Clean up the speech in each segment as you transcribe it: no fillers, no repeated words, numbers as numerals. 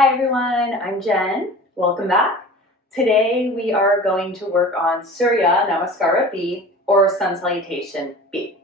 Hi everyone, I'm Jen. Welcome back. Today we are going to work on Surya Namaskara B or Sun Salutation B.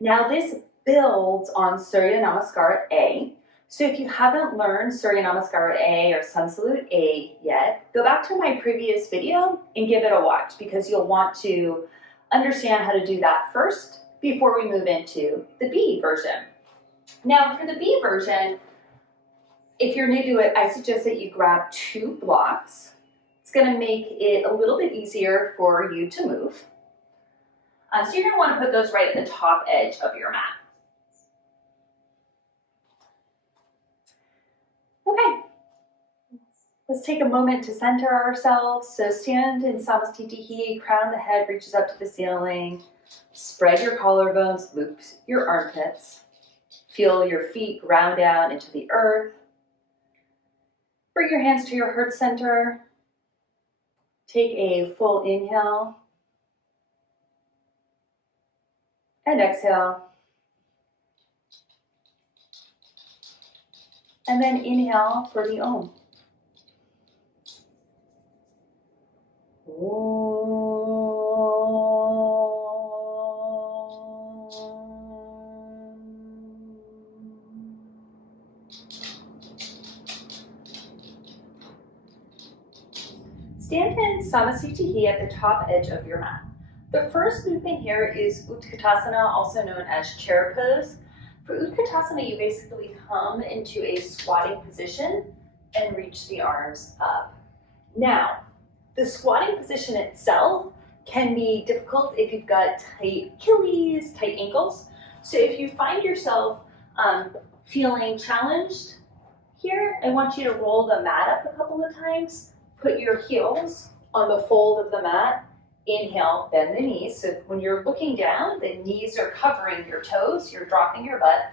Now this builds on Surya Namaskara A. So if you haven't learned Surya Namaskara A or Sun Salute A yet, go back to my previous video and give it a watch because you'll want to understand how to do that first before we move into the B version. Now for the B version, if you're new to it, I suggest that you grab 2 blocks. It's going to make it a little bit easier for you to move. So you're going to want to put those right at the top edge of your mat. Okay, let's take a moment to center ourselves. So stand in Samastitihi, crown of the head reaches up to the ceiling. Spread your collarbones, loop your armpits. Feel your feet ground down into the earth. Bring your hands to your heart center. Take a full inhale. And exhale. And then inhale for the Om. Stand in Samastitihi at the top edge of your mat. The first movement here is Utkatasana, also known as chair pose. For Utkatasana, you basically come into a squatting position and reach the arms up. Now, the squatting position itself can be difficult if you've got tight Achilles, tight ankles. So if you find yourself feeling challenged here, I want you to roll the mat up a couple of times. Put your heels on the fold of the mat. Inhale, bend the knees. So when you're looking down, the knees are covering your toes. You're dropping your butt.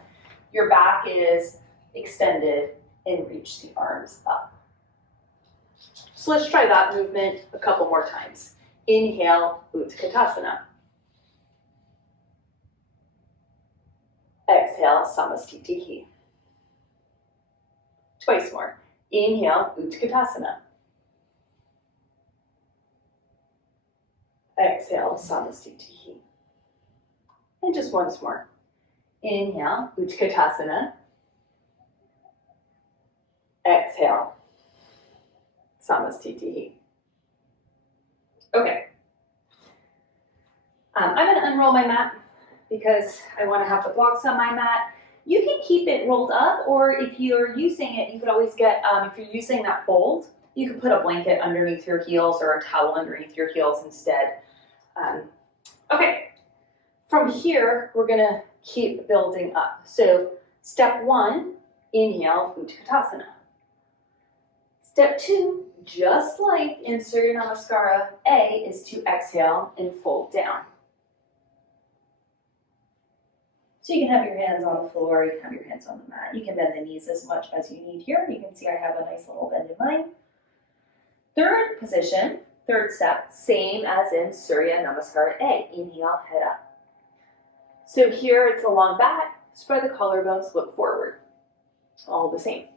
Your back is extended and reach the arms up. So let's try that movement a couple more times. Inhale, Utkatasana. Exhale, Samastitihi. Twice more. Inhale, Utkatasana. Exhale, Samastitihi. And just once more. Inhale, Utkatasana. Exhale, Samastitihi. Okay. I'm going to unroll my mat because I want to have the blocks on my mat. You can keep it rolled up, or if you're using it, you could always get, if you're using that fold, you could put a blanket underneath your heels or a towel underneath your heels instead. Okay, from here, we're gonna keep building up. So step 1, inhale, Utkatasana. Step 2, just like in Surya Namaskara A, is to exhale and fold down. So you can have your hands on the floor, you can have your hands on the mat. You can bend the knees as much as you need here. You can see I have a nice little bend in mine. Third position, third step, same as in Surya Namaskara A. Inhale, head up. So here it's a long back, spread the collarbones, look forward. All the same.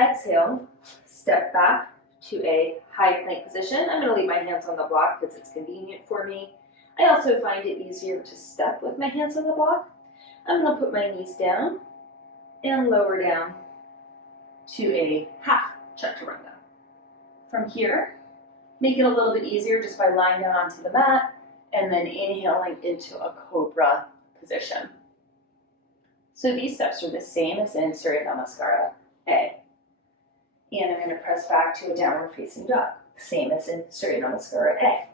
Exhale, step back to a high plank position. I'm going to leave my hands on the block because it's convenient for me. I also find it easier to step with my hands on the block. I'm going to put my knees down and lower down to a half chaturanga. From here, make it a little bit easier just by lying down onto the mat and then inhaling into a cobra position. So these steps are the same as in Surya Namaskara A. And I'm going to press back to a downward facing dog, same as in Surya Namaskara A.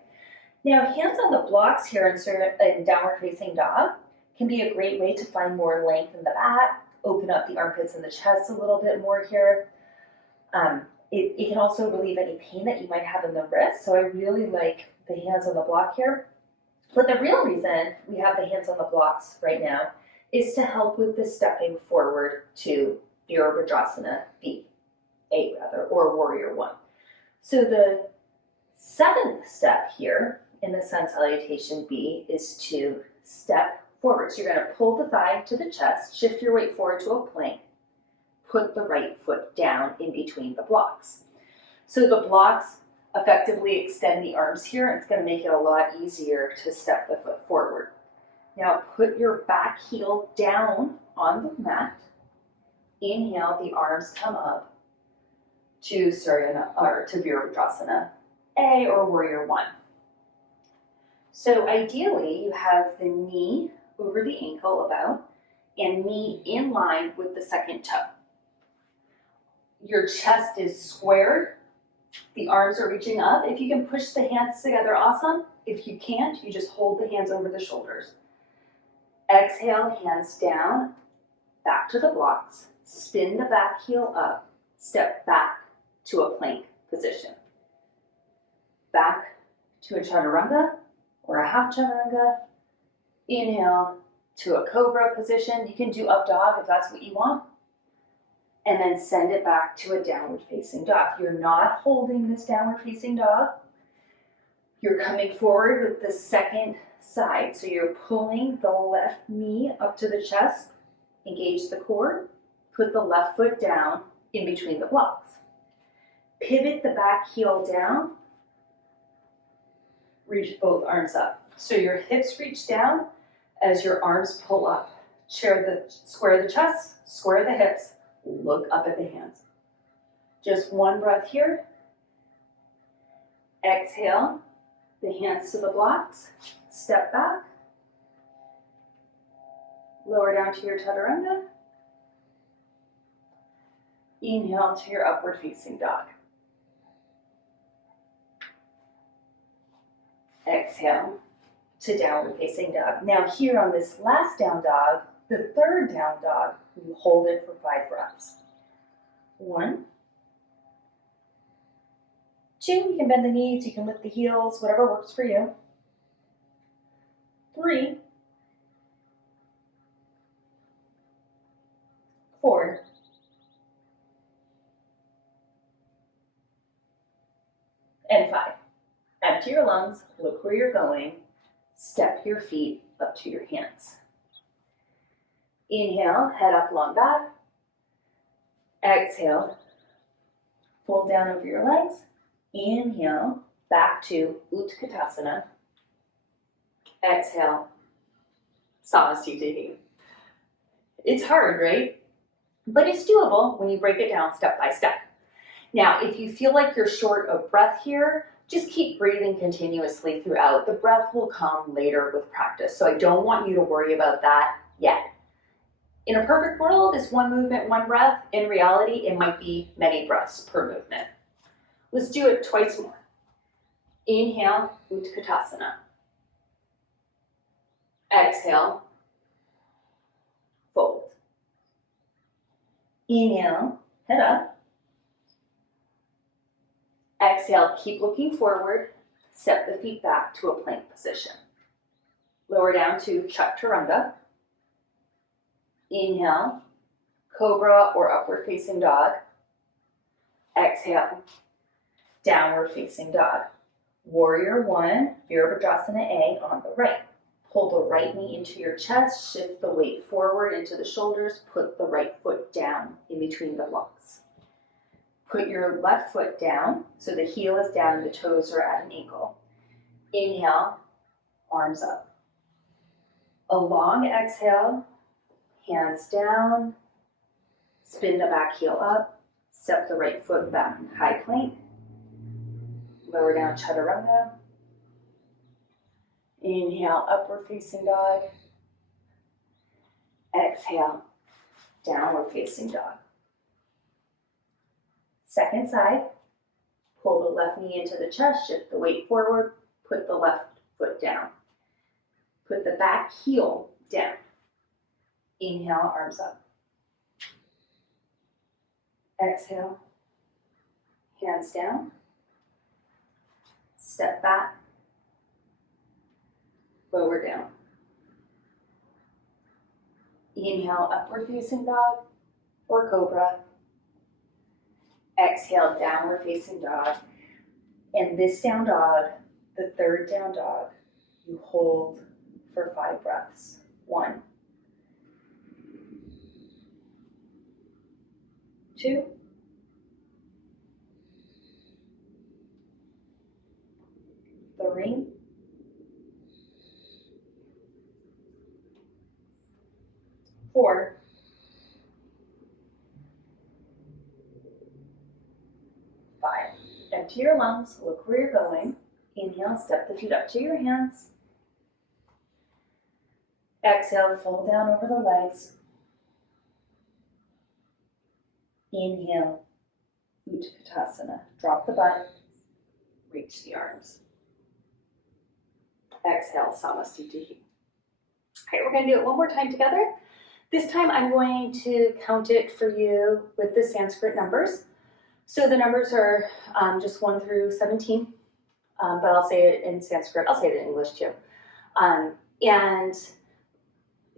Now, hands on the blocks here in downward facing dog can be a great way to find more length in the back, open up the armpits and the chest a little bit more here. It can also relieve any pain that you might have in the wrist, so I really like the hands on the block here. But the real reason we have the hands on the blocks right now is to help with the stepping forward to Virabhadrasana B, A rather, or Warrior 1. So the 7th step here in the Sun Salutation B is to step forward. So you're going to pull the thigh to the chest, shift your weight forward to a plank, put the right foot down in between the blocks. So the blocks effectively extend the arms here. It's going to make it a lot easier to step the foot forward. Now put your back heel down on the mat. Inhale, the arms come up to Surya or to Utkatasana A or Warrior One. So ideally, you have the knee over the ankle about and knee in line with the second toe. Your chest is squared. The arms are reaching up. If you can push the hands together, awesome. If you can't, you just hold the hands over the shoulders. Exhale, hands down, back to the blocks. Spin the back heel up. Step back to a plank position. Back to a chaturanga or a half chaturanga. Inhale to a cobra position. You can do up dog if that's what you want. And then send it back to a downward facing dog. You're not holding this downward facing dog. You're coming forward with the second side. So you're pulling the left knee up to the chest. Engage the core. Put the left foot down in between the blocks. Pivot the back heel down. Reach both arms up. So your hips reach down as your arms pull up. Square the chest, square the hips, look up at the hands. Just one breath here. Exhale, the hands to the blocks, step back. Lower down to your chaturanga. Inhale to your upward facing dog. Exhale to downward facing dog. Now here on this last down dog, the third down dog, you hold it for 5 breaths. 1, 2, you can bend the knees, you can lift the heels, whatever works for you. 3, 4, 5. Empty your lungs, look where you're going, step your feet up to your hands. Inhale, head up, long back. Exhale, fold down over your legs. Inhale, back to Utkatasana. Exhale, Samasthiti. It's hard, right? But it's doable when you break it down step by step. Now, if you feel like you're short of breath here, just keep breathing continuously throughout. The breath will come later with practice, so I don't want you to worry about that yet. In a perfect world, it's one movement, one breath. In reality, it might be many breaths per movement. Let's do it twice more. Inhale, Utkatasana. Exhale, fold. Inhale, head up. Exhale, keep looking forward. Step the feet back to a plank position. Lower down to chaturanga. Inhale, cobra or upward facing dog. Exhale, downward facing dog. Warrior One, Virabhadrasana A on the right. Pull the right knee into your chest, shift the weight forward into the shoulders, put the right foot down in between the blocks. Put your left foot down so the heel is down and the toes are at an ankle. Inhale, arms up. A long exhale, hands down, spin the back heel up, step the right foot back, high plank, lower down chaturanga. Inhale, upward facing dog. Exhale, downward facing dog. Second side, pull the left knee into the chest, shift the weight forward, put the left foot down. Put the back heel down. Inhale, arms up. Exhale, hands down. Step back, lower down. Inhale, upward facing dog or cobra. Exhale, downward facing dog. And this down dog, the third down dog, you hold for 5 breaths. 1, 2, 3, 4, 5. Empty your lungs, look where you're going. Inhale, step the feet up to your hands. Exhale, fold down over the legs. Inhale, Utkatasana. Drop the butt, reach the arms. Exhale, Samastitihi. Okay, we're going to do it one more time together. This time I'm going to count it for you with the Sanskrit numbers. So the numbers are just 1 through 17, but I'll say it in Sanskrit. I'll say it in English too. And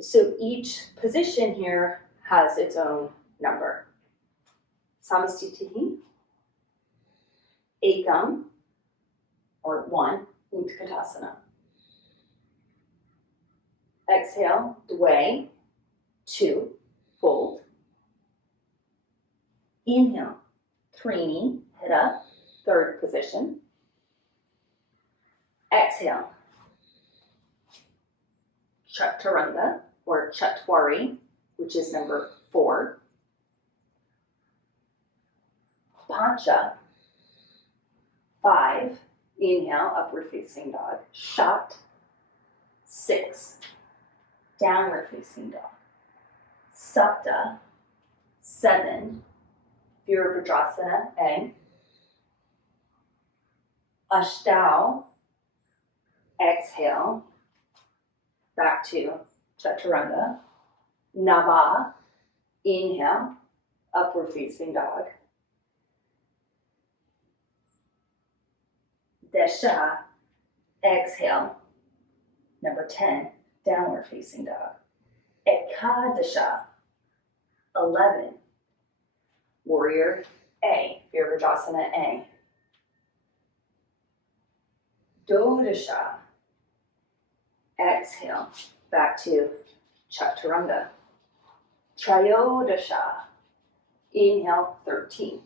so each position here has its own number. Samastitihi, Ekam, or 1, Utkatasana. Exhale, Dve, 2, fold. Inhale, Trini, head up, 3rd position. Exhale, Chaturanga, or Chatwari, which is number 4. Pancha, 5. Inhale, upward facing dog. Shat, 6. Downward facing dog. Sapta, 7. Virabhadrasana, A. Ashtau, exhale, back to Chaturanga. Nava, inhale, upward facing dog. Desha, exhale, number 10, downward facing dog. Ekadasha, 11, warrior A, Virabhadrasana A. Dodasha, exhale, back to Chaturanga. Trayodasha, inhale, 13.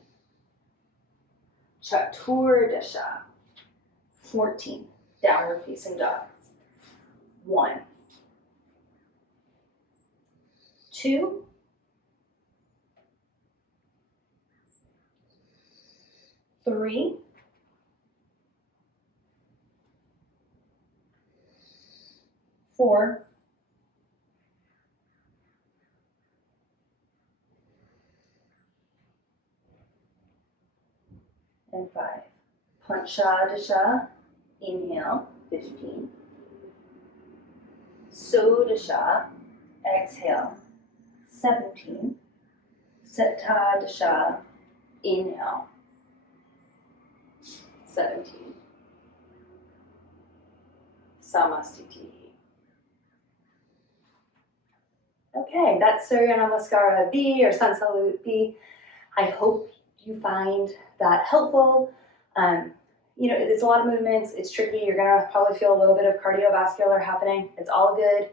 Chaturdasha, 14, downward facing dog. 1, 2, 3, 4, 5. Panchadasha, inhale, 15. Sodasha, exhale, 17. Septadasha, inhale, 17. Samastitihi. Okay, that's Surya Namaskara B, or Sun Salute B. I hope you find that helpful. It's a lot of movements. It's tricky. You're going to probably feel a little bit of cardiovascular happening. It's all good.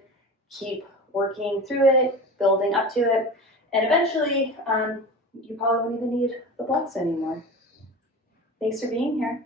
Keep working through it, building up to it. And eventually, you probably won't even need the blocks anymore. Thanks for being here.